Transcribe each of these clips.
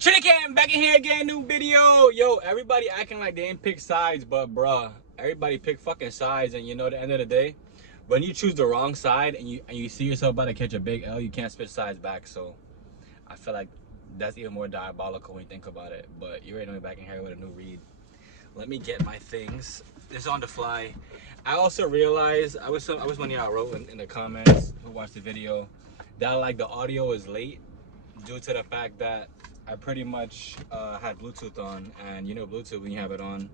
Chicken back in here again, new video. Yo, everybody acting like they ain't pick sides, but bruh, everybody pick fucking sides. And you know, at the end of the day, when you choose the wrong side and you see yourself about to catch a big L, you can't switch sides back. So I feel like that's even more diabolical when you think about it. But you already know me back in here with a new read. Let me get my things. It's on the fly. I also realized I was one of y'all wrote in the comments who watched the video that like the audio is late due to the fact that I pretty much had Bluetooth on, and you know Bluetooth when you have it on,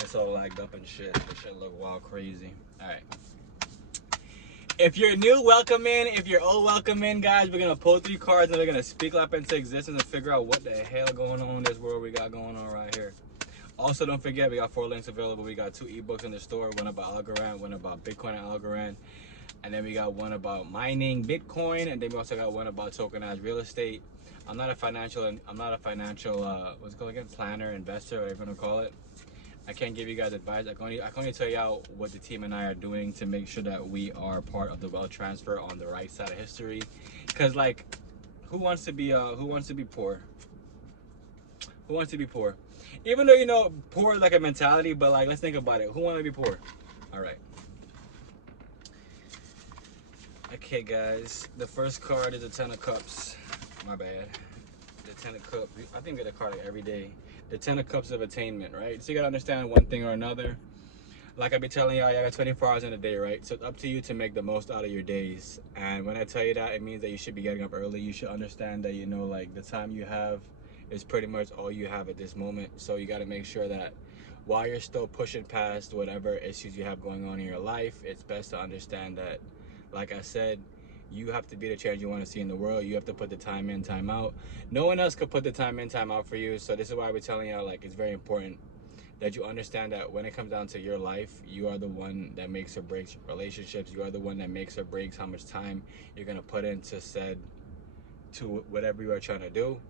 it's all lagged up and shit. The shit look wild crazy. All right. If you're new, welcome in. If you're old, welcome in, guys. We're gonna pull 3 cards and we're gonna speak life into existence and figure out what the hell going on in this world we got going on right here. Also, don't forget we got 4 links available. We got 2 ebooks in the store. One about Algorand, one about Bitcoin Algorand, and then we got one about mining Bitcoin, and then we also got one about tokenized real estate. I'm not a financial what's it called again, planner, investor, whatever you want to call it. I can't give you guys advice. I can only tell y'all what the team and I are doing to make sure that we are part of the wealth transfer on the right side of history. Cause like, who wants to be poor? Who wants to be poor? Even though you know poor is like a mentality, but like let's think about it. Who want to be poor? All right. Okay, guys. The first card is the 10 of Cups. My bad. The 10 of Cups. I think we get a card like every day. The 10 of Cups of attainment, right? So you gotta understand one thing or another. Like I be telling y'all, y'all got 24 hours in a day, right? So it's up to you to make the most out of your days. And when I tell you that, it means that you should be getting up early. You should understand that, you know, like the time you have is pretty much all you have at this moment. So you gotta make sure that while you're still pushing past whatever issues you have going on in your life, it's best to understand that, like I said, you have to be the change you want to see in the world. You have to put the time in, time out. No one else could put the time in, time out for you. So this is why we're telling y'all, like, it's very important that you understand that when it comes down to your life, you are the one that makes or breaks relationships. You are the one that makes or breaks how much time you're going to put into to whatever you are trying to do.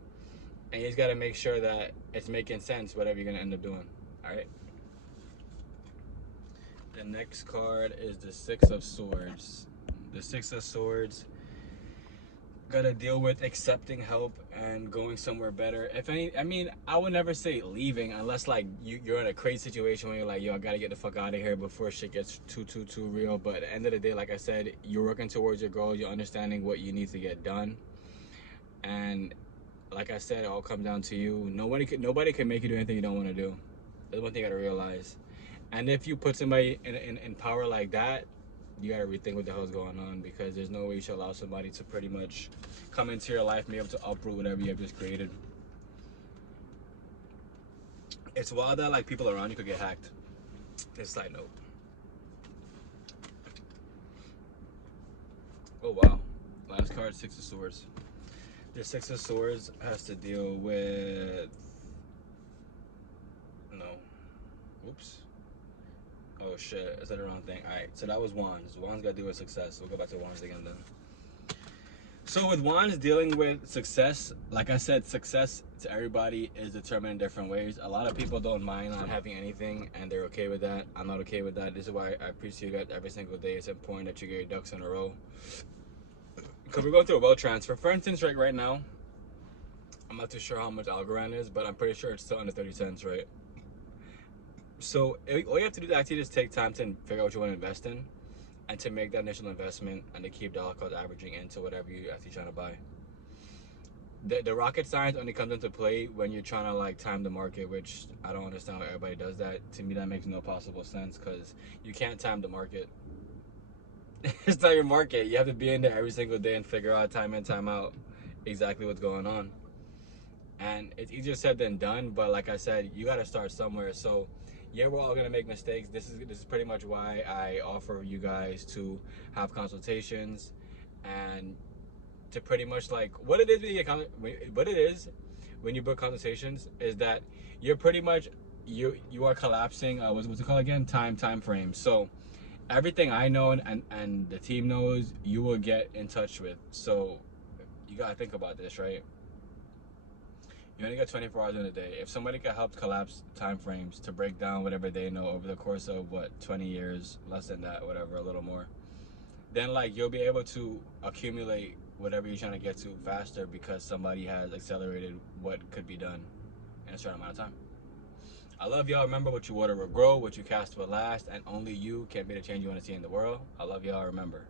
And you just got to make sure that it's making sense, whatever you're going to end up doing. All right. The next card is the 6 of Swords. The 6 of Swords gotta deal with accepting help and going somewhere better. I would never say leaving unless like you're in a crazy situation where you're like, yo, I gotta get the fuck out of here before shit gets too real. But at the end of the day, like I said, you're working towards your goals. You're understanding what you need to get done, and like I said, it all comes down to you. Nobody can make you do anything you don't want to do. That's one thing you gotta realize. And if you put somebody in power like that, you gotta rethink what the hell's going on, because there's no way you should allow somebody to pretty much come into your life and be able to uproot whatever you have just created. It's wild that like people around you could get hacked. This side note. Oh wow. Last card, 6 of Swords. The 6 of Swords has to deal with Oops. Oh shit, I said the wrong thing. Alright, so that was Wands. Wands got to do with success. We'll go back to Wands again then. So with Wands dealing with success, like I said, success to everybody is determined in different ways. A lot of people don't mind not having anything and they're okay with that. I'm not okay with that. This is why I preach to you guys every single day. It's important that you get your ducks in a row. Because we're going through a wealth transfer. For instance, right now, I'm not too sure how much Algorand is, but I'm pretty sure it's still under 30 cents, right? So all you have to do is actually just take time to figure out what you want to invest in, and to make that initial investment, and to keep dollar cost averaging into whatever you're actually trying to buy. The rocket science only comes into play when you're trying to like time the market, which I don't understand how everybody does that. To me, that makes no possible sense, because you can't time the market. It's not your market. You have to be in there every single day and figure out time in, time out exactly what's going on. And it's easier said than done, but like I said, you got to start somewhere. So yeah, we're all gonna make mistakes. This is pretty much why I offer you guys to have consultations, and to pretty much like what it is when you book consultations is that you're pretty much you are collapsing what's it called again, time frame. So everything I know and the team knows, you will get in touch with. So you gotta think about this, right? You only got 24 hours in a day. If somebody can help collapse time frames to break down whatever they know over the course of what, 20 years, less than that, whatever, a little more, then like you'll be able to accumulate whatever you're trying to get to faster because somebody has accelerated what could be done in a certain amount of time. I love y'all. Remember, what you water will grow, what you cast will last, and only you can be the change you want to see in the world. I love y'all. Remember.